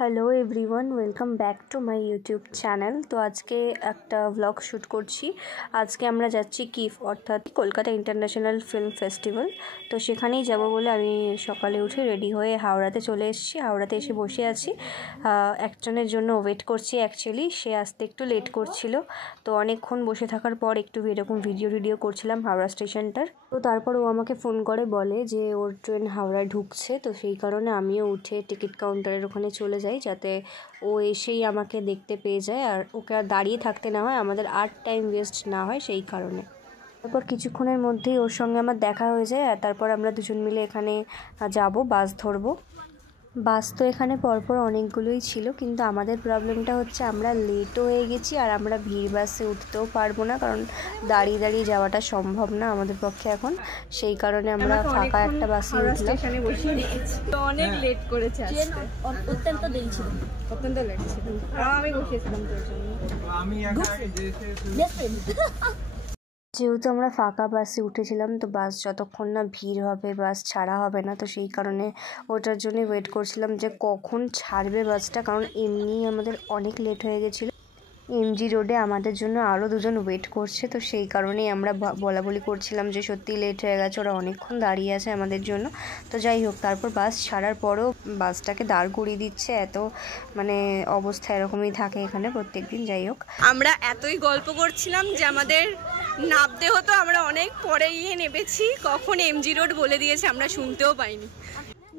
Hello everyone, welcome back to my YouTube channel. তো আজকে একটা ব্লগ শ্যুট করছি। আজকে আমরা যাচ্ছি কিফ অর্থাৎ কলকাতা ইন্টারন্যাশনাল ফিল্ম ফেস্টিভ্যাল। তো সেখানেই যাব বলে আমি সকালে উঠে রেডি হয়ে হাওড়াতে চলে এসেছি। হাওড়াতে এসে বসে আছি, একজনের জন্য ওয়েট করছি। অ্যাকচুয়ালি সে আসতে একটু লেট করছিল, তো অনেকক্ষণ বসে থাকার পর একটু এরকম ভিডিও করছিলাম হাওড়া স্টেশনটার। তো তারপর ও আমাকে ফোন করে বলে যে ওর ট্রেন হাওড়ায় ঢুকছে। তো সেই কারণে আমিও উঠে টিকিট কাউন্টারের ওখানে চলে যাই, যাতে ও এসেই আমাকে দেখতে পেয়ে যায় আর ওকে আর দাঁড়িয়ে থাকতে না হয়, আমাদের আর টাইম ওয়েস্ট না হয় সেই কারণে। তারপর কিছুক্ষণের মধ্যেই ওর সঙ্গে আমার দেখা হয়ে যায় আর তারপর আমরা দুজন মিলে এখানে যাব, বাস ধরবো। বাস তো এখানে পরপর অনেকগুলোই ছিল, কিন্তু আমাদের প্রবলেমটা হচ্ছে আমরা লেটও হয়ে গেছি আর আমরা ভিড় বাসে উঠতেও পারবো না, কারণ দাঁড়িয়ে দাঁড়িয়ে যাওয়াটা সম্ভব না আমাদের পক্ষে এখন। সেই কারণে আমরা ফাঁকা একটা বাসে উঠলাম। অনেক লেট করেছে, অত্যন্ত দেরি ছিল, অত্যন্ত লেট ছিল। আমি বসেছিলাম তোর জন্য। যেহেতু আমরা ফাঁকা বাসে উঠেছিলাম, তো বাস যতক্ষণ না ভিড় হবে বাস ছাড়া হবে না, তো সেই কারণে ওটার জন্যই ওয়েট করছিলাম যে কখন ছাড়বে বাসটা, কারণ এমনিই আমাদের অনেক লেট হয়ে গেছিলো। এমজি রোডে আমাদের জন্য আরও দুজন ওয়েট করছে, তো সেই কারণেই আমরা বলাবলি করছিলাম যে সত্যি লেট হয়ে গেছে, ওরা অনেকক্ষণ দাঁড়িয়ে আছে আমাদের জন্য। তো যাই হোক, তারপর বাস ছাড়ার পরও বাসটাকে দাঁড় করিয়ে দিচ্ছে। এত মানে অবস্থা এরকমই থাকে এখানে প্রত্যেক দিন। যাই হোক, আমরা এতই গল্প করছিলাম যে আমাদের নামতে হতো, আমরা অনেক পরে গিয়ে নেমেছি। কখন এমজি রোড বলে দিয়েছে আমরা শুনতেও পাইনি।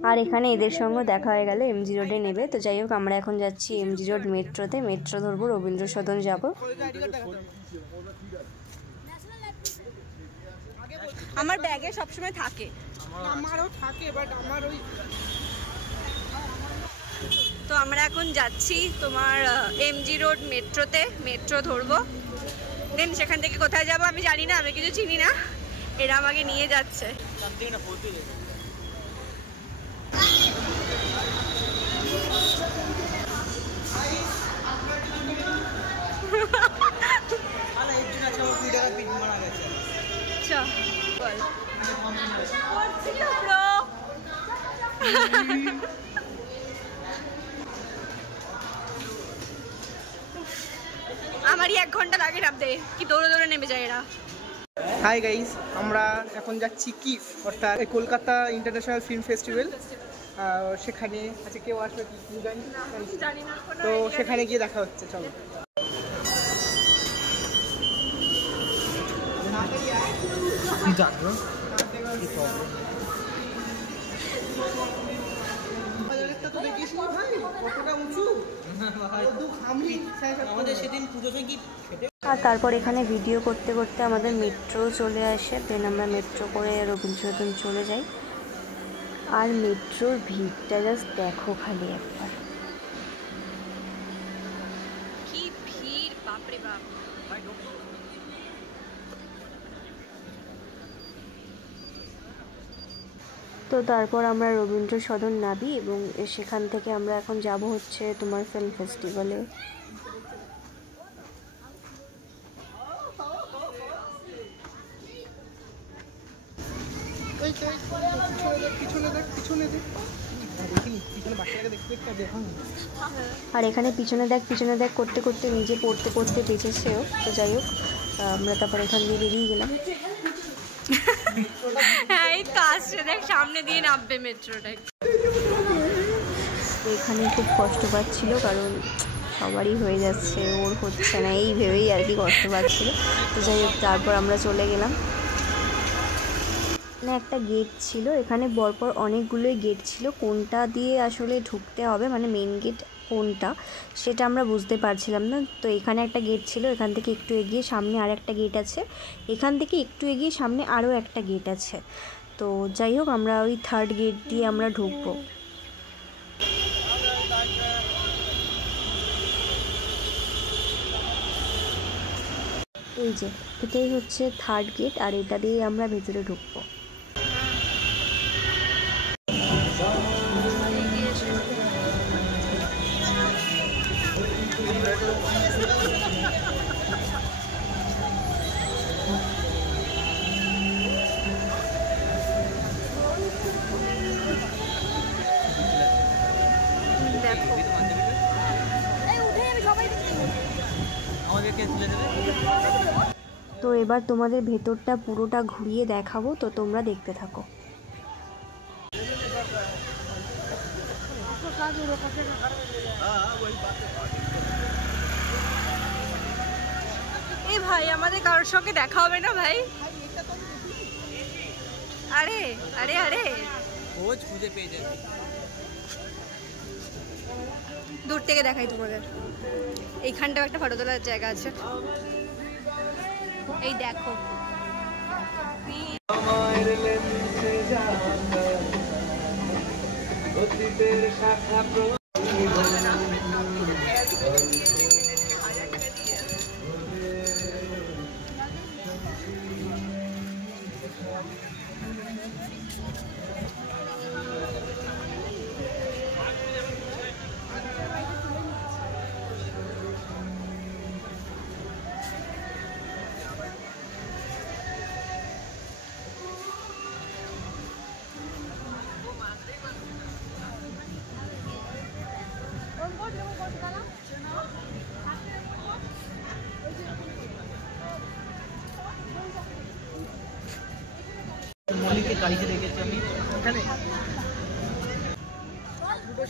আর এখানে এদের সঙ্গে দেখা হয়ে গেল এমজি রোডে নেবে। তো যাই হোক, আমরা এখন যাচ্ছি এমজি রোড মেট্রোতে। মেট্রো ধরবো, রবীন্দ্র সদন যাব। আমার ব্যাগে সবসময় থাকে, আমারও থাকে, বাট আমার ওই। তো আমরা এখন যাচ্ছি তোমার এমজি রোড মেট্রোতে, মেট্রো ধরবো। দেন সেখান থেকে কোথায় যাব আমি জানি না, আমি কিছু চিনি না, এরা আমাকে নিয়ে যাচ্ছে। আমারই 1 ঘন্টা লাগে নামতে, কি দৌড়ে দৌড়ে নেমে যায় এরা। হাই গাইস, আমরা এখন যাচ্ছি কিফ অর্থাৎ কলকাতা ইন্টারন্যাশনাল ফিল্ম ফেস্টিভ্যাল। সেখানে আচ্ছা কেউ আসবে কি জানি না, তো সেখানে গিয়ে দেখা হচ্ছে। চলো। আর তারপর এখানে ভিডিও করতে করতে আমাদের মেট্রো চলে আসে। দেন আমরা মেট্রো করে রবীন্দ্র সদন চলে যাই। আর মেট্রোর ভিড়টা জাস্ট দেখো খালি একবার, কি ভিড়, বাপরে বাপ। তো তারপর আমরা রবীন্দ্র সদন নামি এবং সেখান থেকে আমরা এখন যাব হচ্ছে তোমার ফিল্ম ফেস্টিভ্যালে। আর এখানে পিছনে দেখ করতে করতে নিজে পড়তে পড়তে বেঁচেছেও। তো যাই হোক, আমরা তারপর এখান দিয়ে বেরিয়ে গেলাম। হ্যাঁ, এই কাজটা দেখ, সামনে দিয়ে নামবে মেট্রোটা। তো এখানে খুব কষ্ট পাচ্ছিল, কারণ সবারই হয়ে যাচ্ছে, ওর হচ্ছে না, এই ভেবেই আর কি কষ্ট পাচ্ছিল। তো যাই হোক, তারপর আমরা চলে গেলাম। এখানে একটা গেট ছিল, এখানে পরপর অনেকগুলোই গেট ছিল। কোনটা দিয়ে আসলে ঢুকতে হবে, মানে মেন গেট কোনটা সেটা আমরা বুঝতে পারছিলাম না। তো এখানে একটা গেট ছিল, এখান থেকে একটু এগিয়ে সামনে আর একটা গেট আছে, এখান থেকে একটু এগিয়ে সামনে আরও একটা গেট আছে। তো যাই হোক, আমরা ওই 3rd গেট দিয়ে আমরা ঢুকবো। এই যে এটাই হচ্ছে 3rd গেট, আর এটা দিয়ে আমরা ভেতরে ঢুকবো। তো এবার তোমাদের ভেতরটা পুরোটা ঘুরিয়ে দেখাবো, তো তোমরা দেখতে থাকো। এই ভাই আমাদের কারোর সঙ্গে দেখা হবে না ভাই? আরে আরে আরে খোঁজ খুঁজে পেয়ে যাবে। দূর থেকে দেখাই তোমাদের। এইখানটাও একটা ফটো তোলার জায়গা আছে, এই দেখো।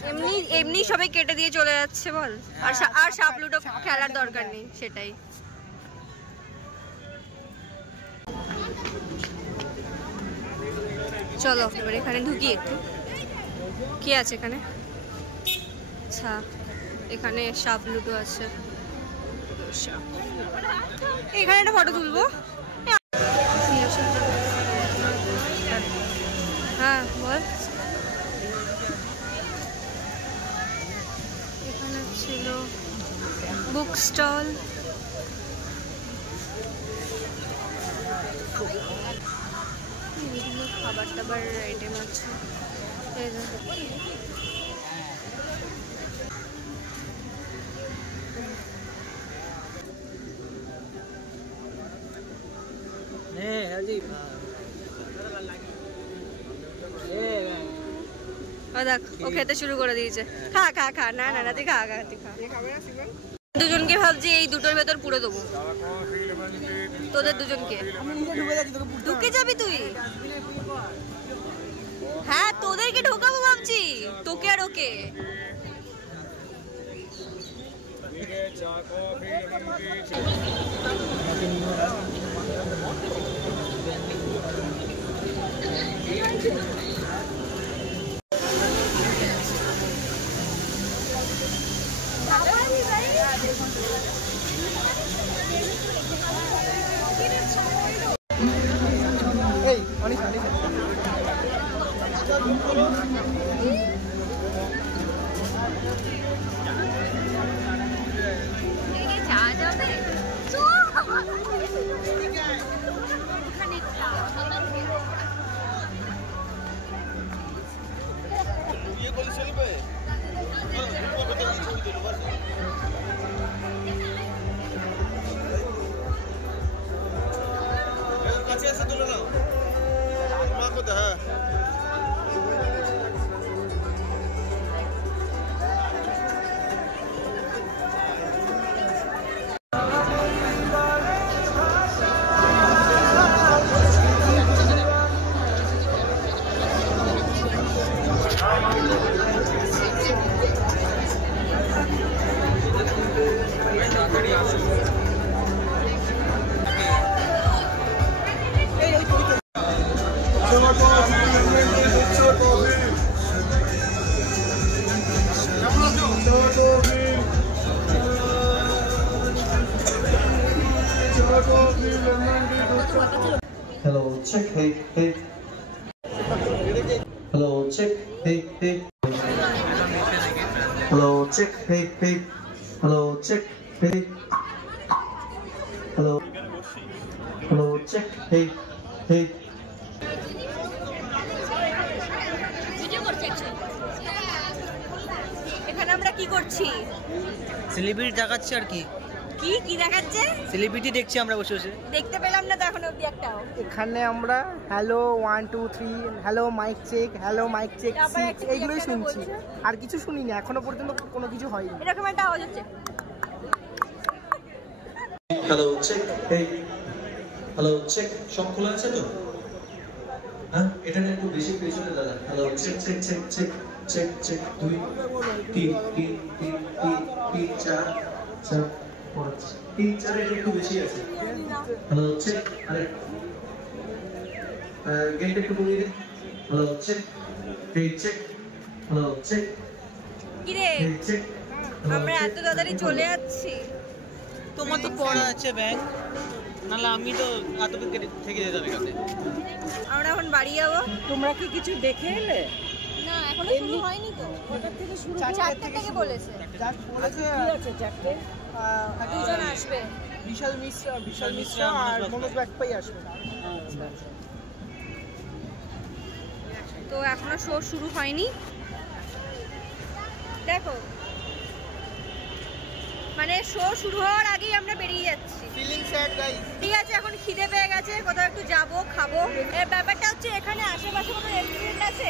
এমনি এমনি সবাই কেটে দিয়ে চলে যাচ্ছে বল, আর সাপ লুডো খেলার দরকার নেই, সেটাই। চলো এবার এখানে ঢুকি একটু, কি আছে এখানে? আচ্ছা এখানে সাপ লুডো আছে, এখানে একটা ফটো তুলবো। হ্যাঁ বল। এখানে ছিল বুক স্টল, বিভিন্ন খাবার টাবার আইটেম আছে। দেখ ও খেতে শুরু করে দিয়েছে। খা খা খা, না না তুই খা খা, তুই খা। দুজনকে ভাবছি এই দুটোর ভেতর পুরো দেবো, তোদের দুজনকে। ঢুকে যাবি তুই? হ্যাঁ তোদেরকে ঢোকাবো ভাবছি, তোকে আর ওকে। এই Anish Anish Hello, check, hey, hey. Hello, check, hey, hey. Hello, check, hey, hey. Hello, check, hey. Hello. Hello, check, hey, hey. এখানে আমরা কি করছি? সেলিব্রিটি দেখাচ্ছে আর কি। কি কি দেখাচ্ছে? সেলিব্রিটি দেখছি আমরা বসে বসে। দেখতে পেলাম না তো এখন অবধি একটাও। এখানে আমরা hello 1 2 3 hello mike check, hello mike check, এইগুলোই শুনছি, আর কিছু শুনিনি এখনো পর্যন্ত, কোনো কিছু হয়নি। এরকম একটা আওয়াজ হচ্ছে। হ্যালো চেক এই হ্যালো চেক সব খোলা আছে তো হ্যাঁ এটা না একটু বেশি পেছনে দাদা hello check check check check check check 2 3 3 3 3 4 4 5 3 4 এটা একটু বেশি আছে হ্যালো চেক আরে গেট একটু কমিয়ে দে হ্যালো চেক এই চেক হ্যালো চেক কি রে এই চেক আমরা এত তাড়াতাড়ি চলে যাচ্ছি তোমার তো পড়া আছে ব্যাংক নাহলে আমি তো এত থেকে যেতাম এখানে আমরা এখন বাড়ি যাবো তোমরা কি কিছু দেখে এলে না এখনো শুরু হয়নি তো কটার থেকে শুরু 4টা থেকে বলেছে বলেছে আছে চারটে দুজন আসবে বিশাল মিশ্রা আর মনোজ বাজপেয়ী আসবে তো এখনো শো শুরু হয়নি দেখো মানে শো শুরু হওয়ার আগেই আমরা বেরিয়ে যাচ্ছি ফিলিং স্যাড গাইস ঠিক আছে এখন খিদে পেয়ে গেছে কোথাও একটু যাবো খাবো এর ব্যাপারটা হচ্ছে এখানে আশেপাশে কোনো রেস্টুরেন্ট আছে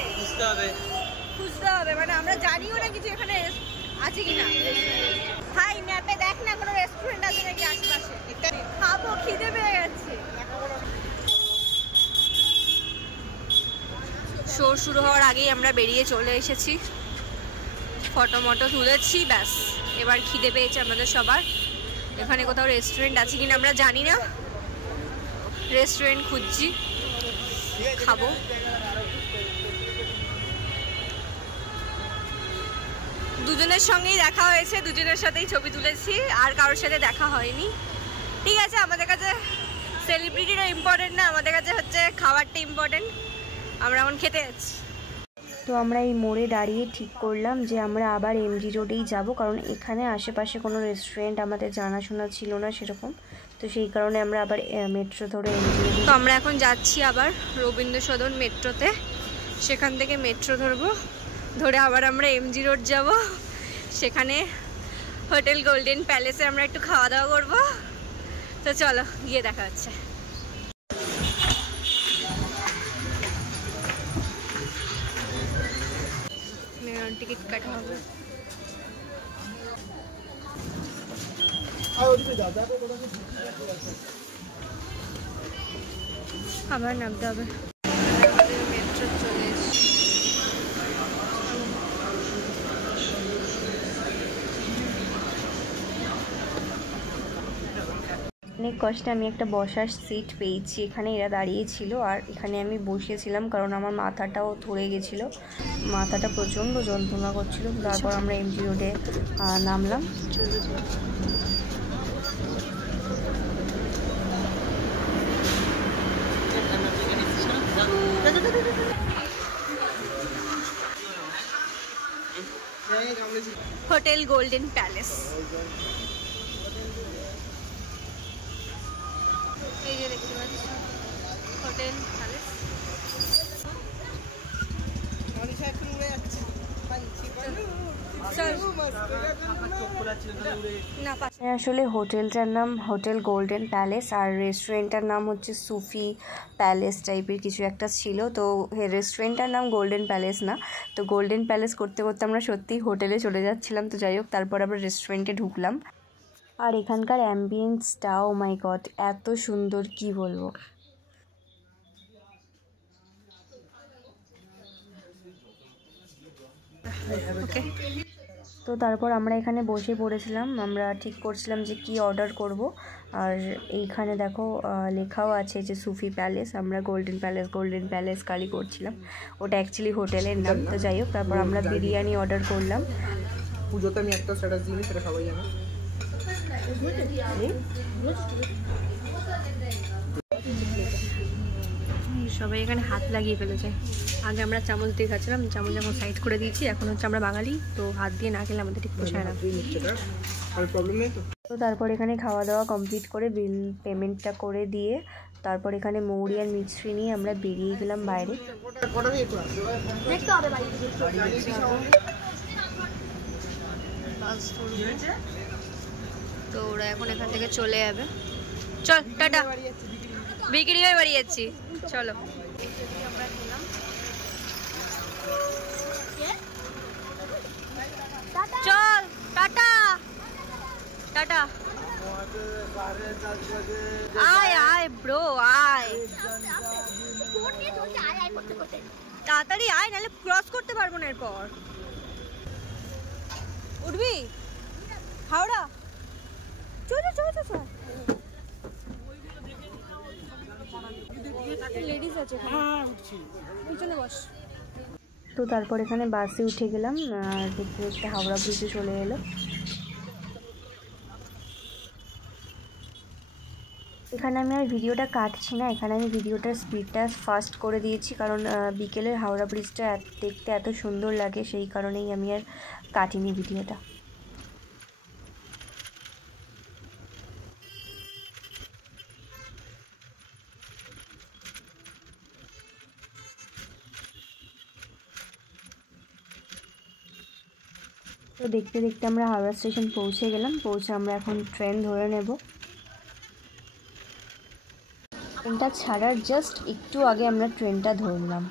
খুঁজতে হবে মানে আমরা জানিও না কিছু এখানে আছে কিনা হাই ম্যাপে দেখ না কোনো রেস্টুরেন্ট আছে নাকি আশেপাশে খাবো খিদে পেয়ে গেছে শো শুরু হওয়ার আগেই আমরা বেরিয়ে চলে এসেছি ফটো মটো তুলেছি ব্যাস এবার খিদে পেয়েছে আমাদের সবার এখানে কোথাও রেস্টুরেন্ট আছে কিনা আমরা জানি না রেস্টুরেন্ট খুঁজছি খাবো দুজনের সঙ্গেই দেখা হয়েছে দুজনের সাথেই ছবি তুলেছি আর কারোর সাথে দেখা হয়নি ঠিক আছে আমাদের কাছে সেলিব্রিটিটা ইম্পর্টেন্ট না আমাদের কাছে হচ্ছে খাবারটা ইম্পর্টেন্ট আমরা এখন খেতে যাচ্ছি তো আমরা এই মোড়ে দাঁড়িয়ে ঠিক করলাম যে আমরা আবার এমজি রোডেই যাব কারণ এখানে আশেপাশে কোনো রেস্টুরেন্ট আমাদের জানাশোনা ছিল না সেরকম তো সেই কারণে আমরা আবার মেট্রো ধরে এমজি রোডে তো আমরা এখন যাচ্ছি আবার রবীন্দ্র সদন মেট্রোতে সেখান থেকে মেট্রো ধরবো ধরে আবার আমরা এমজি রোড যাব সেখানে হোটেল গোল্ডেন প্যালেসে আমরা একটু খাওয়া দাওয়া করবো তো চলো গিয়ে দেখা হচ্ছে টিকিট কাটা হবে আবার নামতে হবে মেট্রো চলে এসেছি অনেক কষ্টে আমি একটা বসার সিট পেয়েছি এখানে এরা দাঁড়িয়েছিল আর এখানে আমি বসেছিলাম কারণ আমার মাথাটাও ধরে গেছিলো মাথাটা প্রচণ্ড যন্ত্রণা করছিল তারপর আমরা এমজি রোডে নামলাম হোটেল গোল্ডেন প্যালেস এই যে দেখতে পাচ্ছি হোটেল প্যালেস আসলে হোটেলটার নাম হোটেল গোল্ডেন প্যালেস আর রেস্টুরেন্টটার নাম হচ্ছে সুফি প্যালেস টাইপের কিছু একটা ছিল তো রেস্টুরেন্টটার নাম গোল্ডেন প্যালেস না তো গোল্ডেন প্যালেস করতে করতে আমরা সত্যিই হোটেলে চলে যাচ্ছিলাম তো যাই হোক তারপর আবার রেস্টুরেন্টে ঢুকলাম আর এখানকার অ্যাম্বিয়েন্সটা ও মাই গড এত সুন্দর কি বলবো ওকে তো তারপর আমরা এখানে বসে পড়েছিলাম আমরা ঠিক করছিলাম যে কি অর্ডার করব আর এইখানে দেখো লেখাও আছে যে সুফি প্যালেস আমরা গোল্ডেন প্যালেস কালি করছিলাম ওটা অ্যাকচুয়ালি হোটেলের নাম তো যাই হোক তারপর আমরা বিরিয়ানি অর্ডার করলাম পুজোতে আমি একটা স্ট্যাটাস দিই সেটা সবাই জানে সবাই এখানে হাত লাগিয়ে ফেলেছে আগে আমরা চামচ দিয়ে খাচ্ছিলাম চামচ এখন সাইড করে দিয়েছি এখন হচ্ছে আমরা বাঙালি তো হাত দিয়ে না খেলে আমাদের ঠিক পোষায় না তো তারপর এখানে খাওয়া দাওয়া কমপ্লিট করে বিল পেমেন্টটা করে দিয়ে তারপর এখানে মৌরি আর মিছরি নিয়ে আমরা বেরিয়ে গেলাম বাইরে তো ওরা এখন এখান থেকে চলে যাবে চল টাটা বিক্রি হয়ে বাড়ি যাচ্ছি চলো চল টাটা টাটা আয় আয় ব্রো আয়, তাড়াতাড়ি আয়, নাহলে ক্রস করতে পারবো না। এরপর উঠবি হাওড়া, চল চল চল চল। লেডিস আছে পিছনে বস। তো তারপর এখানে বাসে উঠে গেলাম আর দেখতে দেখতে হাওড়া ব্রিজে চলে এলো। এখানে আমি আর ভিডিওটা কাটছি না, এখানে আমি ভিডিওটার স্পিডটা ফাস্ট করে দিয়েছি, কারণ বিকেলের হাওড়া ব্রিজটা দেখতে এত সুন্দর লাগে, সেই কারণেই আমি আর কাটিনি ভিডিওটা। তো দেখতে দেখতে আমরা হাওড়া স্টেশন পৌঁছে গেলাম। পৌঁছে আমরা এখন ট্রেন ধরে নেব। ট্রেনটা ছাড়ার জাস্ট একটু আগে আমরা ট্রেনটা ধরলাম।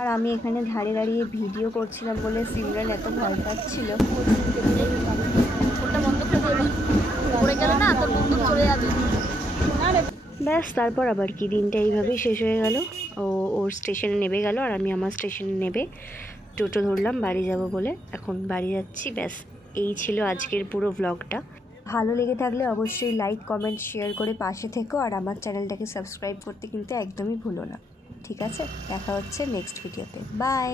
আর আমি এখানে দাঁড়িয়ে দাঁড়িয়ে ভিডিও করছিলাম বলে সিমরান এত ভয় পাচ্ছিল। ব্যাস তারপর আবার কি, দিনটা এইভাবেই শেষ হয়ে গেল। ওর স্টেশনে নেমে গেল আর আমি আমার স্টেশনে নেবে টোটো ধরলাম বাড়ি যাব বলে। এখন বাড়ি যাচ্ছি। ব্যাস এই ছিল আজকের পুরো ব্লগটা। ভালো লেগে থাকলে অবশ্যই লাইক কমেন্ট শেয়ার করে পাশে থেকো, আর আমার চ্যানেলটাকে সাবস্ক্রাইব করতে কিন্তু একদমই ভুলো না। ঠিক আছে, দেখা হচ্ছে নেক্সট ভিডিওতে। বাই।